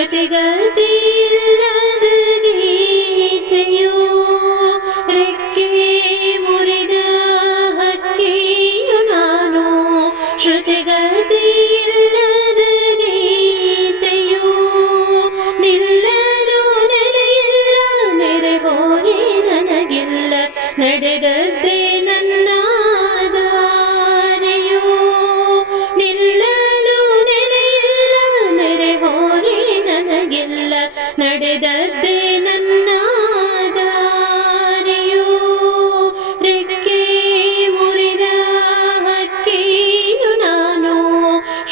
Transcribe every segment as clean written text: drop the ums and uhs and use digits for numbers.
ಶ್ರುತಿಗತಿಯಿಲ್ಲದ ಗೀತೆಯೋ ರೆಕ್ಕೆ ಮುರಿದ ಹಕ್ಕಿಯು ನಾನು ಶ್ರುತಿಗತಿಯಿಲ್ಲದ ಗೀತೆಯೋ ನಿಲ್ಲಲು ನೆಲೆಯಿಲ್ಲ ನೆರೆಹೊರೆ ನನಗಿಲ್ಲ ನಡೆದದ್ದೇ ನನ್ನ ದಾರಿಯೋ ನಿಲ್ಲಲು ನೆಲೆಯಿಲ್ಲ ನೆರೆಹೊರೆ ನನಗಿಲ್ಲ ನಡೆದದ್ದೇ ನನ್ನ ದಾರಿಯೋ ರೆಕ್ಕೆ ಮುರಿದ ಹಕ್ಕಿಯು ನಾನು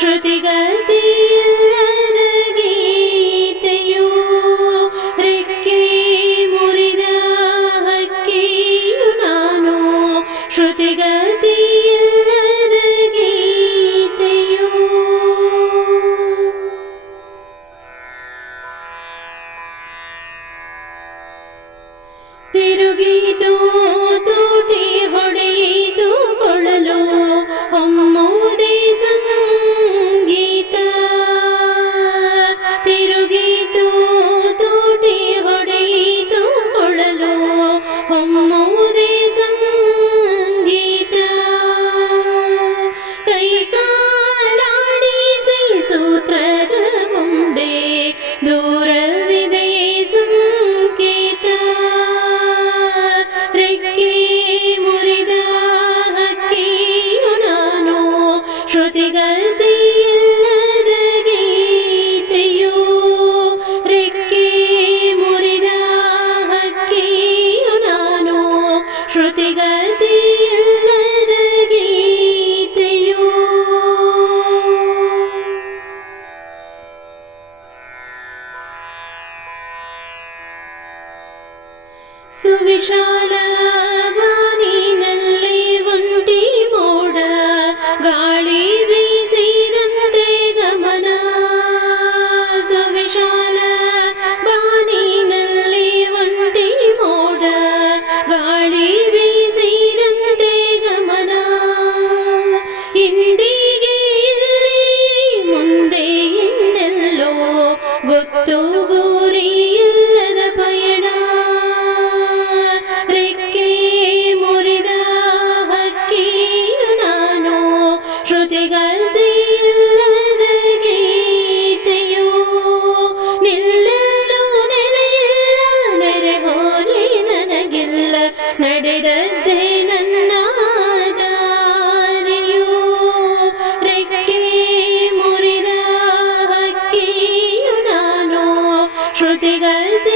ಶ್ರುತಿಗತಿಯಿಲ್ಲದ ಗೀತೆಯೋ ರೆಕ್ಕೆ ಮುರಿದ ಹಕ್ಕಿಯು ನಾನು ಶ್ರುತಿಗತಿಯಿಲ್ಲದ ಗೀತೆಯೋ ತಿರುಗಿತು ತೂಟಿ ಹೊಡೆಯಿತು ಕೊಳಲು ಹೊಮ್ಮುವುದೇ ಸಂಗೀತ ತಿರುಗಿತು ತೂಟಿ ಹೊಡೆಯಿತು ಕೊಳಲು ಹೊಮ್ಮುವುದೇ ಸಂಗೀತ ಕೈಕಾಲಾಡಿಸಿ ಸೂತ್ರದ ಬೊಂಬೆ ದೂರವಿದೆಯೇ ಸಂಕೇತ ರೆಕ್ಕೆ ಮುರಿದ ಹಕ್ಕಿಯು ನಾನು ಶ್ರುತಿಗತಿಯಿಲ್ಲದ ಗೀತೆಯೋ ರೆಕ್ಕೆ ಮುರಿದ ಹಕ್ಕಿಯು ನಾನು ಶ್ರುತಿಗತಿಯಿಲ್ಲದ ಗೀತೆಯೋ ಸುವಿಶಾಲ ಬಾನಿನಲ್ಲಿ ಒಂಟಿ ಮೋಡ ಗಾಳಿ ಬೀಸಿದಂತೆ ಗಮನ ಸುವಿಶಾಲ ಬಾನಿನಲ್ಲಿ ಒಂಟಿ ಮೋಡ ಗಾಳಿ ಬೀಸಿದಂತೆ ಗಮನ ಇಂದಿಗೆ ಇಲ್ಲಿ ಮುಂದೆ ಇನ್ನೆಲ್ಲೋ ಗೊತ್ತು ಗುರಿಯಿಲ್ಲದ ಪಯಣ ರೆಕ್ಕೆ ಮುರಿದ ಹಕ್ಕಿಯು ನಾನು ಶ್ರುತಿಗತಿಯಿಲ್ಲದ ಗೀತೆಯೋ ನಿಲ್ಲಲು ನೆಲೆಯಿಲ್ಲ ನೆರೆಹೊರೆ ನನಗಿಲ್ಲ ನಡೆದದ್ದೇ ನನ್ನ ದಾರಿಯೋ ರೆಕ್ಕೆ ಮುರಿದ ಹಕ್ಕಿಯು ನಾನು ಶ್ರುತಿಗತಿ